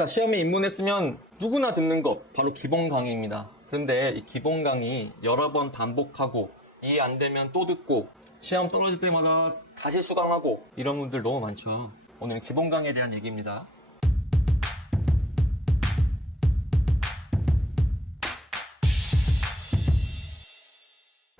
자, 시험에 입문했으면 누구나 듣는 것, 바로 기본 강의입니다. 그런데 이 기본 강의 여러 번 반복하고 이해 안 되면 또 듣고 시험 떨어질 때마다 다시 수강하고 이런 분들 너무 많죠. 오늘은 기본 강의에 대한 얘기입니다.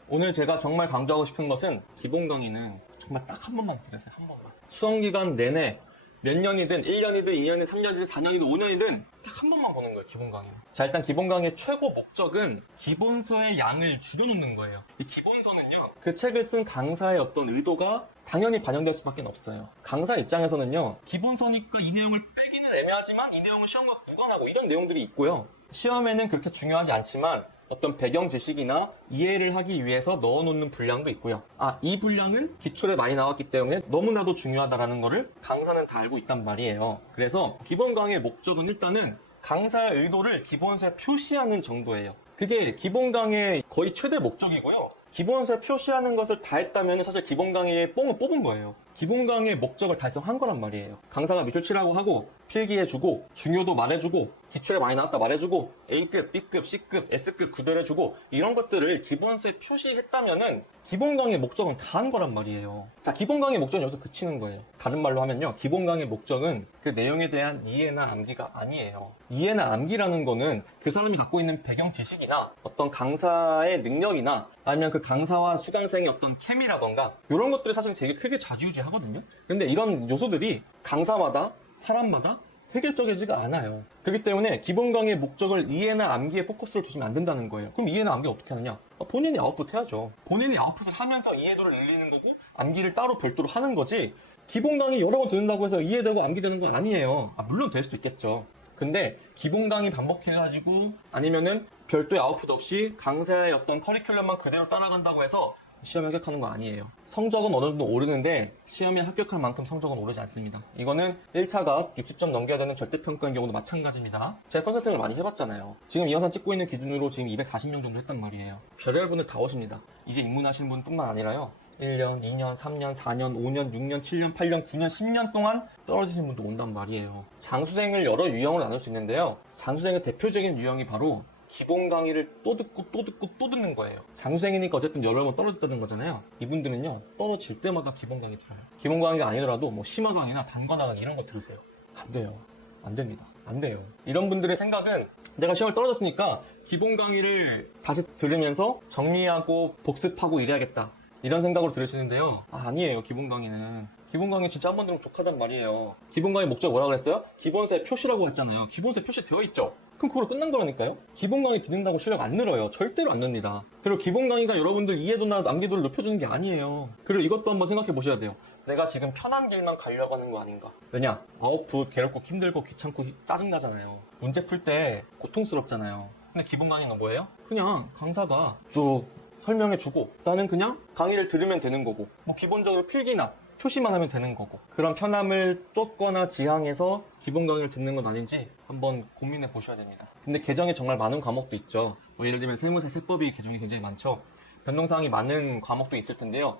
오늘 제가 정말 강조하고 싶은 것은 기본 강의는 정말 딱 한 번만 들으세요. 한 번만. 수험기간 내내 몇 년이든 1년이든 2년이든 3년이든 4년이든 5년이든 딱 한 번만 보는 거예요. 기본 강의. 자, 일단 기본 강의의 최고 목적은 기본서의 양을 줄여놓는 거예요. 이 기본서는요, 그 책을 쓴 강사의 어떤 의도가 당연히 반영될 수밖에 없어요. 강사 입장에서는요, 기본서니까 이 내용을 빼기는 애매하지만 이 내용은 시험과 무관하고 이런 내용들이 있고요. 시험에는 그렇게 중요하지 않지만 어떤 배경 지식이나 이해를 하기 위해서 넣어놓는 분량도 있고요. 이 분량은 기출에 많이 나왔기 때문에 너무나도 중요하다라는 거를 강사는 다 알고 있단 말이에요. 그래서 기본 강의의 목적은 일단은 강사의 의도를 기본서에 표시하는 정도예요. 그게 기본 강의의 거의 최대 목적이고요. 기본서에 표시하는 것을 다 했다면 사실 기본 강의에 뽕을 뽑은 거예요. 기본 강의의 목적을 달성한 거란 말이에요. 강사가 밑줄 치라고 하고 필기해주고 중요도 말해주고 기출에 많이 나왔다 말해주고 A급, B급, C급, S급 구별해주고 이런 것들을 기본서에 표시했다면은 기본 강의의 목적은 다 한 거란 말이에요. 자, 기본 강의의 목적은 여기서 그치는 거예요. 다른 말로 하면요, 기본 강의의 목적은 그 내용에 대한 이해나 암기가 아니에요. 이해나 암기라는 거는 그 사람이 갖고 있는 배경 지식이나 어떤 강사의 능력이나 아니면 그 강사와 수강생의 어떤 케미라던가 이런 것들이 사실 되게 크게 좌지우지하거든요. 근데 이런 요소들이 강사마다 사람마다 획일적이지가 않아요. 그렇기 때문에 기본 강의의 목적을 이해나 암기에 포커스를 두시면 안 된다는 거예요. 그럼 이해나 암기 어떻게 하느냐? 본인이 아웃풋 해야죠. 본인이 아웃풋을 하면서 이해도를 늘리는 거고 암기를 따로 별도로 하는 거지, 기본 강의 여러 번 듣는다고 해서 이해되고 암기되는 건 아니에요. 물론 될 수도 있겠죠. 근데 기본 강의 반복해가지고 아니면은 별도의 아웃풋 없이 강사의 어떤 커리큘럼만 그대로 따라간다고 해서 시험에 합격하는 거 아니에요. 성적은 어느 정도 오르는데 시험에 합격할 만큼 성적은 오르지 않습니다. 이거는 1차가 60점 넘겨야 되는 절대평가인 경우도 마찬가지입니다. 제가 컨설팅을 많이 해봤잖아요. 지금 이 영상 찍고 있는 기준으로 지금 240명 정도 했단 말이에요. 별의별 분들 다 오십니다. 이제 입문하시는 분뿐만 아니라요, 1년, 2년, 3년, 4년, 5년, 6년, 7년, 8년, 9년, 10년 동안 떨어지신 분도 온단 말이에요. 장수생을 여러 유형으로 나눌 수 있는데요, 장수생의 대표적인 유형이 바로 기본 강의를 또 듣고 또 듣고 또 듣는 거예요. 장수생이니까 어쨌든 여러 번 떨어졌다는 거잖아요. 이분들은요, 떨어질 때마다 기본 강의 들어요. 기본 강의가 아니더라도 뭐 심화 강의나 단권화 강의 이런 거 들으세요. 안 돼요. 안 됩니다. 안 돼요. 이런 분들의 생각은 내가 시험을 떨어졌으니까 기본 강의를 다시 들으면서 정리하고 복습하고 이래야겠다, 이런 생각으로 들으시는데요, 아니에요. 기본 강의는 기본 강의 진짜 한 번 들으면 족하단 말이에요. 기본 강의 목적 뭐라고 그랬어요? 기본서에 표시라고 했잖아요. 기본서에 표시 되어 있죠? 그럼 그걸로 끝난 거라니까요? 기본 강의 듣는다고 실력 안 늘어요. 절대로 안 늡니다. 그리고 기본 강의가 여러분들 이해도나 암기도를 높여주는 게 아니에요. 그리고 이것도 한번 생각해 보셔야 돼요. 내가 지금 편한 길만 가려고 하는 거 아닌가? 왜냐? 아웃풋 괴롭고 힘들고 귀찮고 짜증나잖아요. 문제 풀 때 고통스럽잖아요. 근데 기본 강의는 뭐예요? 그냥 강사가 쭉 설명해주고 나는 그냥 강의를 들으면 되는 거고, 뭐 기본적으로 필기나 표시만 하면 되는 거고, 그런 편함을 쫓거나 지향해서 기본 강의를 듣는 건 아닌지 한번 고민해 보셔야 됩니다. 근데 개정이 정말 많은 과목도 있죠. 뭐 예를 들면 세무사 세법이 개정이 굉장히 많죠. 변동사항이 많은 과목도 있을 텐데요,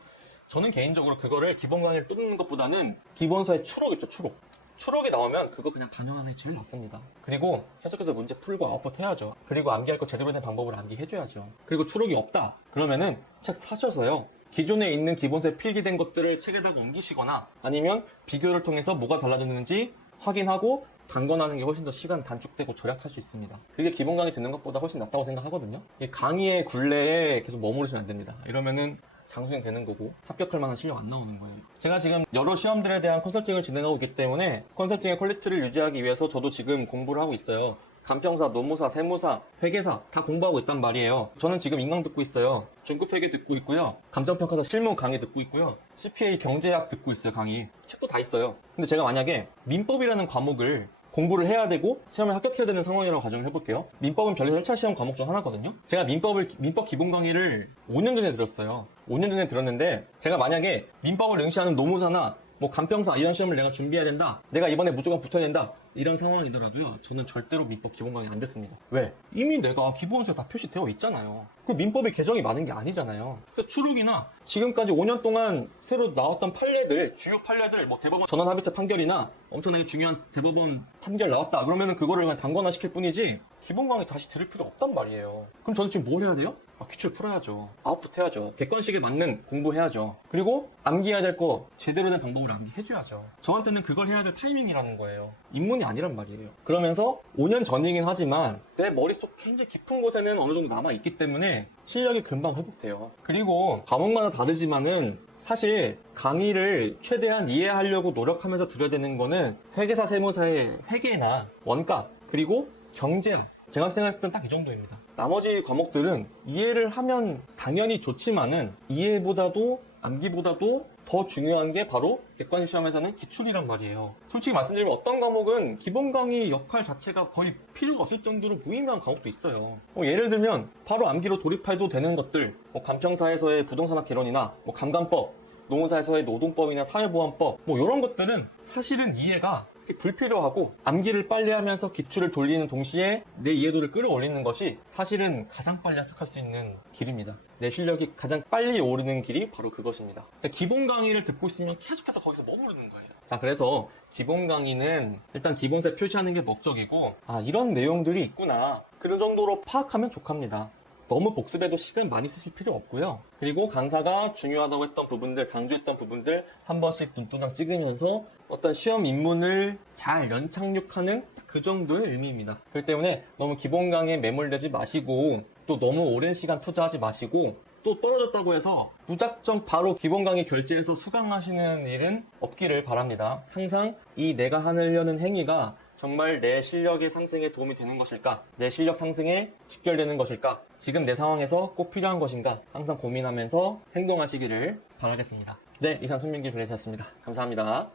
저는 개인적으로 그거를 기본 강의를 뚫는 것보다는 기본서의 추록 있죠, 추록이 나오면 그거 그냥 반영하는 게 제일 낫습니다. 그리고 계속해서 문제 풀고 아웃풋 해야죠. 그리고 암기할 거 제대로 된 방법을 암기해줘야죠. 그리고 추록이 없다 그러면은 책 사셔서요, 기존에 있는 기본서에 필기된 것들을 책에다가 옮기시거나 아니면 비교를 통해서 뭐가 달라졌는지 확인하고 단권하는 게 훨씬 더 시간 단축되고 절약할 수 있습니다. 그게 기본 강의 듣는 것보다 훨씬 낫다고 생각하거든요. 이 강의의 굴레에 계속 머무르시면 안 됩니다. 이러면은 장수생 되는 거고 합격할 만한 실력 안 나오는 거예요. 제가 지금 여러 시험들에 대한 컨설팅을 진행하고 있기 때문에 컨설팅의 퀄리티를 유지하기 위해서 저도 지금 공부를 하고 있어요. 간평사, 노무사, 세무사, 회계사 다 공부하고 있단 말이에요. 저는 지금 인강 듣고 있어요. 중급 회계 듣고 있고요. 감정평가사 실무 강의 듣고 있고요. CPA 경제학 듣고 있어요, 강의. 책도 다 있어요. 근데 제가 만약에 민법이라는 과목을 공부를 해야 되고 시험에 합격해야 되는 상황이라고 가정을 해볼게요. 민법은 별에서 1차 시험 과목 중 하나거든요. 제가 민법 기본 강의를 5년 전에 들었어요. 5년 전에 들었는데 제가 만약에 민법을 응시하는 노무사나 뭐 간평사 이런 시험을 내가 준비해야 된다, 내가 이번에 무조건 붙어야 된다, 이런 상황이더라도요, 저는 절대로 민법 기본 강의 안 됐습니다. 왜? 이미 내가 기본서에 다 표시되어 있잖아요. 그 민법에 개정이 많은 게 아니잖아요. 그래서 추록이나 지금까지 5년 동안 새로 나왔던 판례들, 주요 판례들, 뭐 대법원 전원합의체 판결이나 엄청나게 중요한 대법원 판결 나왔다. 그러면은 그거를 그냥 단권화 시킬 뿐이지 기본 강의 다시 들을 필요 없단 말이에요. 그럼 저는 지금 뭘 해야 돼요? 기출 풀어야죠. 아웃풋 해야죠. 객관식에 맞는 공부해야죠. 그리고 암기해야 될 거 제대로 된 방법으로 암기해줘야죠. 저한테는 그걸 해야 될 타이밍이라는 거예요. 입문이 아니란 말이에요. 그러면서 5년 전이긴 하지만 내 머릿속 굉장히 깊은 곳에는 어느 정도 남아있기 때문에 실력이 금방 회복돼요. 그리고 과목마다 다르지만은 사실 강의를 최대한 이해하려고 노력하면서 들어야 되는 거는 회계사 세무사의 회계나 원가 그리고 경제학, 재학생 했을 땐 딱 이 정도입니다. 나머지 과목들은 이해를 하면 당연히 좋지만은 이해보다도 암기보다도 더 중요한 게 바로 객관식 시험에서는 기출이란 말이에요. 솔직히 말씀드리면 어떤 과목은 기본 강의 역할 자체가 거의 필요가 없을 정도로 무의미한 과목도 있어요. 예를 들면 바로 암기로 돌입해도 되는 것들, 감평사에서의 부동산학 개론이나 감관법, 노무사에서의 노동법이나 사회보험법 이런 것들은 사실은 이해가 불필요하고 암기를 빨리 하면서 기출을 돌리는 동시에 내 이해도를 끌어올리는 것이 사실은 가장 빨리 합격할 수 있는 길입니다. 내 실력이 가장 빨리 오르는 길이 바로 그것입니다. 기본 강의를 듣고 있으면 계속해서 거기서 머무르는 거예요. 자, 그래서 기본 강의는 일단 기본세 표시하는 게 목적이고 이런 내용들이 있구나 그런 정도로 파악하면 족합니다. 너무 복습에도 시간 많이 쓰실 필요 없고요. 그리고 강사가 중요하다고 했던 부분들, 강조했던 부분들 한 번씩 눈도장 찍으면서 어떤 시험 입문을 잘 연착륙하는 그 정도의 의미입니다. 그렇기 때문에 너무 기본 강의에 매몰되지 마시고 또 너무 오랜 시간 투자하지 마시고 또 떨어졌다고 해서 무작정 바로 기본 강의 결제해서 수강하시는 일은 없기를 바랍니다. 항상 이 내가 하려는 행위가 정말 내 실력의 상승에 도움이 되는 것일까? 내 실력 상승에 직결되는 것일까? 지금 내 상황에서 꼭 필요한 것인가? 항상 고민하면서 행동하시기를 바라겠습니다. 네, 이상 손민기 변호사였습니다. 감사합니다.